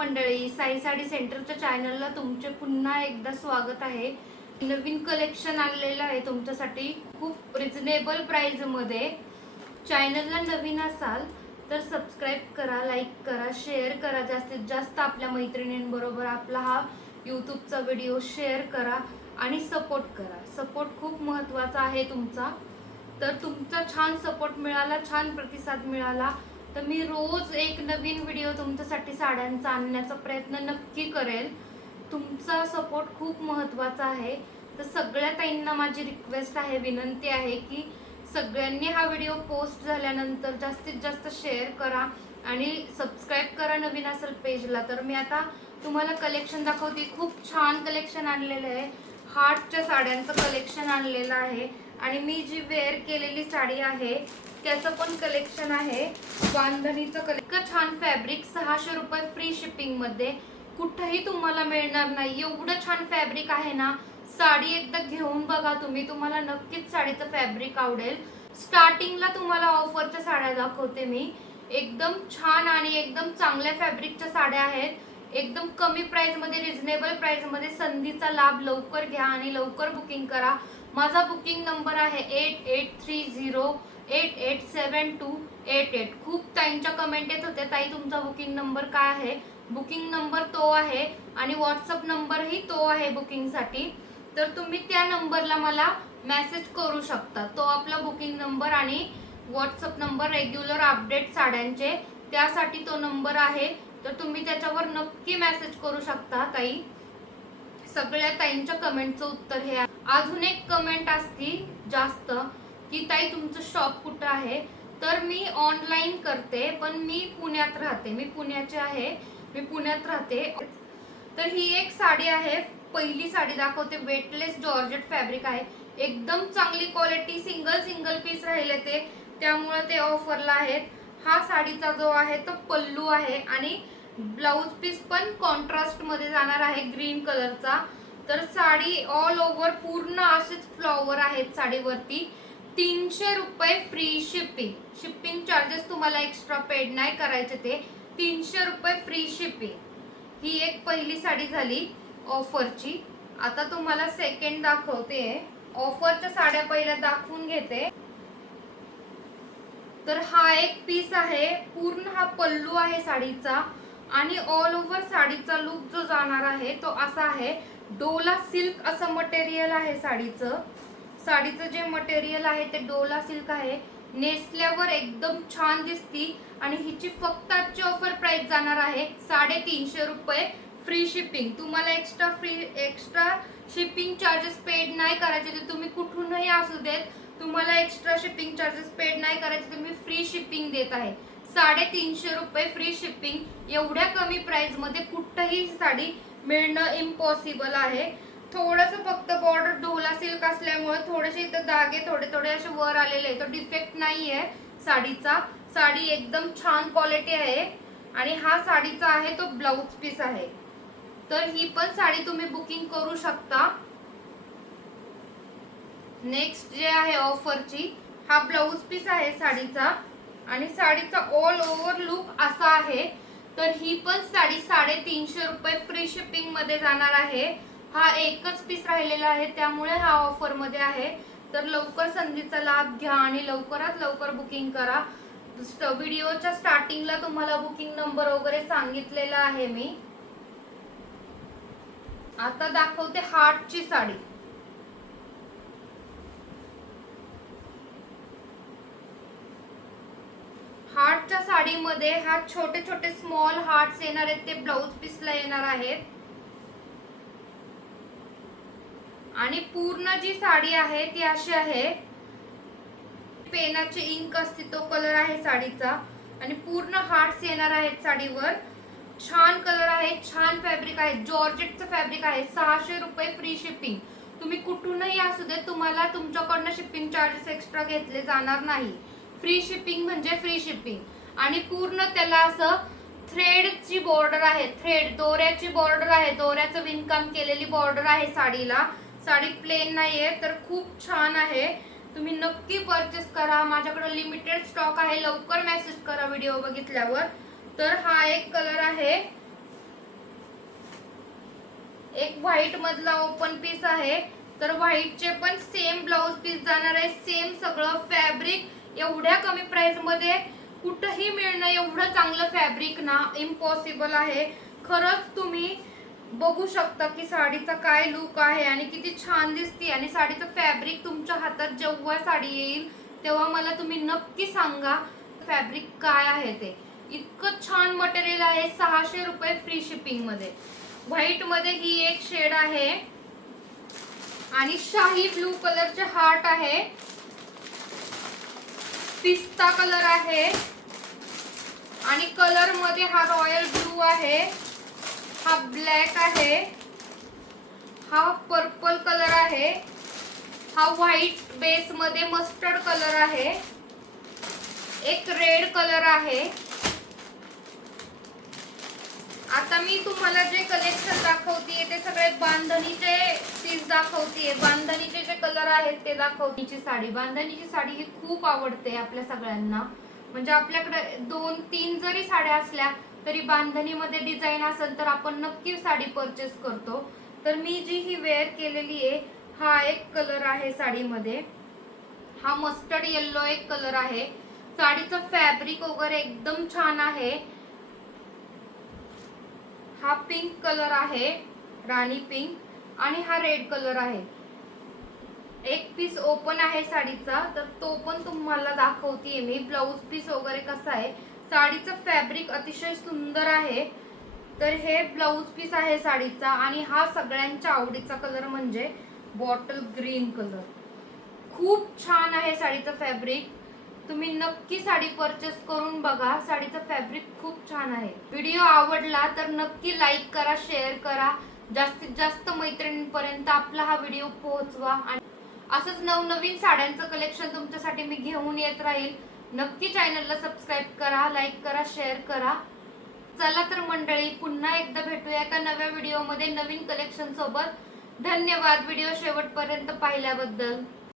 मंडळी साई साडी सेंटरच्या चॅनलला तुमचे पुन्हा एकदा स्वागत आहे. नवीन कलेक्शन आणलेलं आहे तुमच्यासाठी खूप रिजनेबल प्राईजमध्ये चॅनलला नवीन असाल तर सबस्क्राईब करा लाईक करा शेअर करा. जास्तीत जास्त आपल्या मैत्रिणींबरोबर आपला हा यूट्यूबचा व्हिडिओ शेअर करा आणि सपोर्ट करा. सपोर्ट खूप महत्त्वाचा आहे तुमचा. तर तुमचा छान सपोर्ट मिळाला छान प्रतिसाद मिळाला. तर मी रोज एक नवीन व्हिडिओ तुमच्यासाठी साड्यांचा आणण्याचा प्रयत्न नक्की करेल. तुमचा सपोर्ट खूप महत्त्वाचा आहे. तर सगळ्या ताईंना माझी रिक्वेस्ट आहे विनंती आहे की सगळ्यांनी हा व्हिडिओ पोस्ट झाल्यानंतर जास्तीत जास्त शेअर करा आणि सबस्क्राईब करा नवीन असेल पेजला तर मी आता तुम्हाला कलेक्शन दाखवते. खूप छान कलेक्शन आणलेलं आहे. हार्टच्या साड्यांचं कलेक्शन आणलेलं आहे. आणि मी जी वेअर केलेली साडी आहे त्याचं पण कलेक्शन आहे. बांधणीचं कलेक्शन छान फॅब्रिक सहाशे रुपये फ्री शिपिंगमध्ये. कुठंही तुम्हाला मिळणार नाही. एवढं छान फॅब्रिक आहे ना साडी एकदा घेऊन बघा तुम्ही. तुम्हाला नक्कीच साडीचं फॅब्रिक आवडेल. स्टार्टिंगला तुम्हाला ऑफरच्या साड्या दाखवते मी. एकदम छान आणि एकदम चांगल्या फॅब्रिकच्या साड्या आहेत. एकदम कमी प्राईजमध्ये रिझनेबल प्राइसमध्ये संधीचा लाभ लवकर घ्या आणि लवकर बुकिंग करा. माझा बुकिंग नंबर आहे eight eight three zero eight eight seven two eight eight. खूप ताईंच्या कमेंट येत होत्या. ताई तुमचा बुकिंग नंबर काय आहे? बुकिंग नंबर तो आहे आणि व्हॉट्सअप नंबरही तो आहे बुकिंगसाठी. तर तुम्ही त्या नंबरला मला मेसेज करू शकता. तो आपला बुकिंग नंबर आणि व्हॉट्सअप नंबर रेग्युलर अपडेट साड्यांचे. त्यासाठी तो नंबर आहे. तर तुम्ही त्याच्यावर नक्की मेसेज करू शकता ताई. सगळ्या ताईंच्या कमेंटचं उत्तर हे अजून एक कमेंट असती जास्त की ताई तुमचं शॉप कुठं आहे? तर मी ऑनलाईन करते पण मी पुण्यात राहते. मी पुण्याचे आहे. मी पुण्यात राहते. तर ही एक साडी आहे. पहिली साडी दाखवते. वेटलेस जॉर्जेट फॅब्रिक आहे. एकदम चांगली क्वालिटी सिंगल सिंगल पीस राहिले ते. त्यामुळे ते ऑफरला आहेत. हा साडीचा जो आहे तो पल्लू आहे आणि ब्लाऊज पीस पण कॉन्ट्रास्टमध्ये जाणार आहे ग्रीन कलरचा तर साडी ऑल ओव्हर पूर्ण असेच फ्लॉवर आहेत साडीवरती. तीनशे रुपये फ्री शिपिंग शिपिंग चार्जेस तुम्हाला एक्स्ट्रा पेड नाही करायचे ते. तीनशे रुपये फ्री शिपिंग ही एक पहिली साडी झाली ऑफरची आता तुम्हाला सेकंड दाखवते. ऑफरच्या साड्या पहिल्या दाखवून घेते. तर हा एक पीस आहे. पूर्ण हा पल्लू आहे साडीचा. आणि ऑल ओव्हर साडीचा लुक जो जाणार आहे तो असा आहे डोला सिल्क असं मटेरियल आहे साडीचं. साडीचं जे मटेरियल आहे ते डोला सिल्क आहे. नेसल्यावर एकदम छान दिसती आणि हिची फक्त आजची ऑफर प्राइस जाणार आहे साडेतीनशे रुपये फ्री शिपिंग तुम्हाला extra free extra shipping charges paid नाही करायचे ते तुम्ही कुठूनही असू देत तुम्हाला एक्स्ट्रा शिपिंग चार्जेस पेड नाही करायचे तुम्ही फ्री शिपिंग देत आहे. साडेतीनशे रुपये फ्री शिपिंग एवढ्या कमी प्राईजमध्ये कुठंही साडी मिळणं इम्पॉसिबल आहे. थोडंसं फक्त बॉर्डर ढोला सिल्क असल्यामुळे थोडेसे इथं धागे थोडे थोडे असे वर आलेले आहे तो डिफेक्ट नाही आहे साडीचा. साडी एकदम छान क्वालिटी आहे आणि हा साडीचा आहे तो ब्लाऊज पीस आहे. तर ही पण साडी तुम्ही बुकिंग करू शकता. नेक्स्ट जे आहे ऑफरची हा ब्लाऊज पीस आहे साडीचा. आणि साडीचा ऑल ओव्हर लुक असा आहे. तर ही पण साडी साडेतीनशे रुपये फ्री शिपिंगमध्ये जाणार आहे. हा एकच पीस राहिलेला आहे त्यामुळे हा ऑफरमध्ये आहे. तर लवकर संधीचा लाभ घ्या आणि लवकरात लवकर बुकिंग करा. स्ट- व्हिडिओच्या स्टार्टिंगला तुम्हाला बुकिंग नंबर वगैरे सांगितलेला आहे मी. आता दाखवते हार्टची साडी. हार्टच्या साडीमध्ये हा छोटे छोटे स्मॉल हार्ट्स येणार आहेत ते ब्लाऊज पीसला येणार आहेत. आणि पूर्ण जी साडी आहे ती अशी आहे. पेनाची इंक असते तो कलर आहे साडीचा. आणि पूर्ण हार्ट्स येणार आहेत साडीवर. छान कलर आहे छान फॅब्रिक आहे. जॉर्जेटचं फॅब्रिक आहे. सहाशे रुपये फ्री शिपिंग तुम्ही कुठूनही असू दे तुम्हाला तुमच्याकडनं शिपिंग चार्जेस एक्स्ट्रा घेतले जाणार नाही. फ्री शिपिंग म्हणजे फ्री शिपिंग आणि पूर्ण त्याला असं थ्रेडची बॉर्डर आहे. थ्रेड दोऱ्याची बॉर्डर आहे. दोऱ्याचं विणकाम केलेली बॉर्डर आहे साडीला. साडी प्लेन नाही आहे तर खूप छान आहे. तुम्ही नक्की परचेस करा. माझ्याकडे लिमिटेड स्टॉक आहे. लवकर मेसेज करा व्हिडिओ बघितल्यावर. तर हा एक कलर आहे. व्हाईट मधला ओपन पीस आहे. तर व्हाईटचे पण सेम ब्लाऊज पीस जाणार आहे. सेम सगळं फॅब्रिक एवढ्या कमी प्राइसमध्ये कुठंही मिळणं एवढं चांगलं फॅब्रिक ना इम्पॉसिबल आहे. खरंच तुम्ही बघू शकता की साडीचा काय लुक आहे आणि किती छान दिसते आणि साडीचं फॅब्रिक तुमच्या हातात जेव्हा साडी येईल तेव्हा मला तुम्ही नक्की सांगा फॅब्रिक काय आहे ते. इतकं छान मटेरियल आहे सहाशे रुपये फ्री शिपिंगमध्ये व्हाईटमध्ये ही एक शेड आहे. आणि शाही ब्लू कलरचे हार्ट आहे. पिस्ता कलर आहे. आणि कलरमध्ये हा रॉयल ब्लू आहे. हा ब्लॅक आहे. हा पर्पल कलर आहे. हा व्हाईट बेस मध्ये मस्टर्ड कलर आहे. एक रेड कलर आहे. आता मी तुम्हाला जे कलेक्शन दाखवतीये ते सगळे बांधणीचे पीस दाखवतीये. बांधणीचे जे कलर आहेत ते दाखवतीची साडी. बांधणीची साडी ही खूप आवडते आपल्या सगळ्यांना. म्हणजे आपल्याकडे दोन तीन जरी साड्या असल्या तरी बांधणीमध्ये डिझाईन असेल तर आपण नक्की साडी परचेस करतो. तर मी जी ही वेअर केलेली आहे हा एक कलर आहे साडीमध्ये. हा मस्टर्ड येल्लो एक कलर आहे. साडीचं फॅब्रिक वगैरे एकदम छान आहे. हा पिंक कलर आहे राणी पिंक आणि हा रेड कलर आहे. एक पीस ओपन आहे साडीचा तर तो पण तुम्हाला दाखवतीये मी. ब्लाऊज पीस वगैरे कसा आहे? साडीचं फॅब्रिक अतिशय सुंदर आहे. तर हे ब्लाऊज पीस आहे साडीचा आणि हा सगळ्यांच्या आवडीचा कलर म्हणजे बॉटल ग्रीन कलर खूप छान आहे साडीचं फॅब्रिक तुम्ही नक्की साडी परचेस करून बघा. साडीचं फॅब्रिक खूप छान आहे. व्हिडिओ आवडला तर नक्की लाईक करा शेअर करा. जास्तीत जास्त मैत्रिणींपर्यंत आपला हा व्हिडिओ पोहोचवा. आणि असंच नवनवीन साड्यांचं कलेक्शन तुमच्यासाठी मी घेऊन येत राहील. नक्की चॅनलला सबस्क्राईब करा लाईक करा शेअर करा. चला तर मंडळी पुन्हा एकदा भेटूया एका नव्या व्हिडिओमध्ये नवीन कलेक्शन सोबत. धन्यवाद व्हिडिओ शेवटपर्यंत पाहिल्याबद्दल.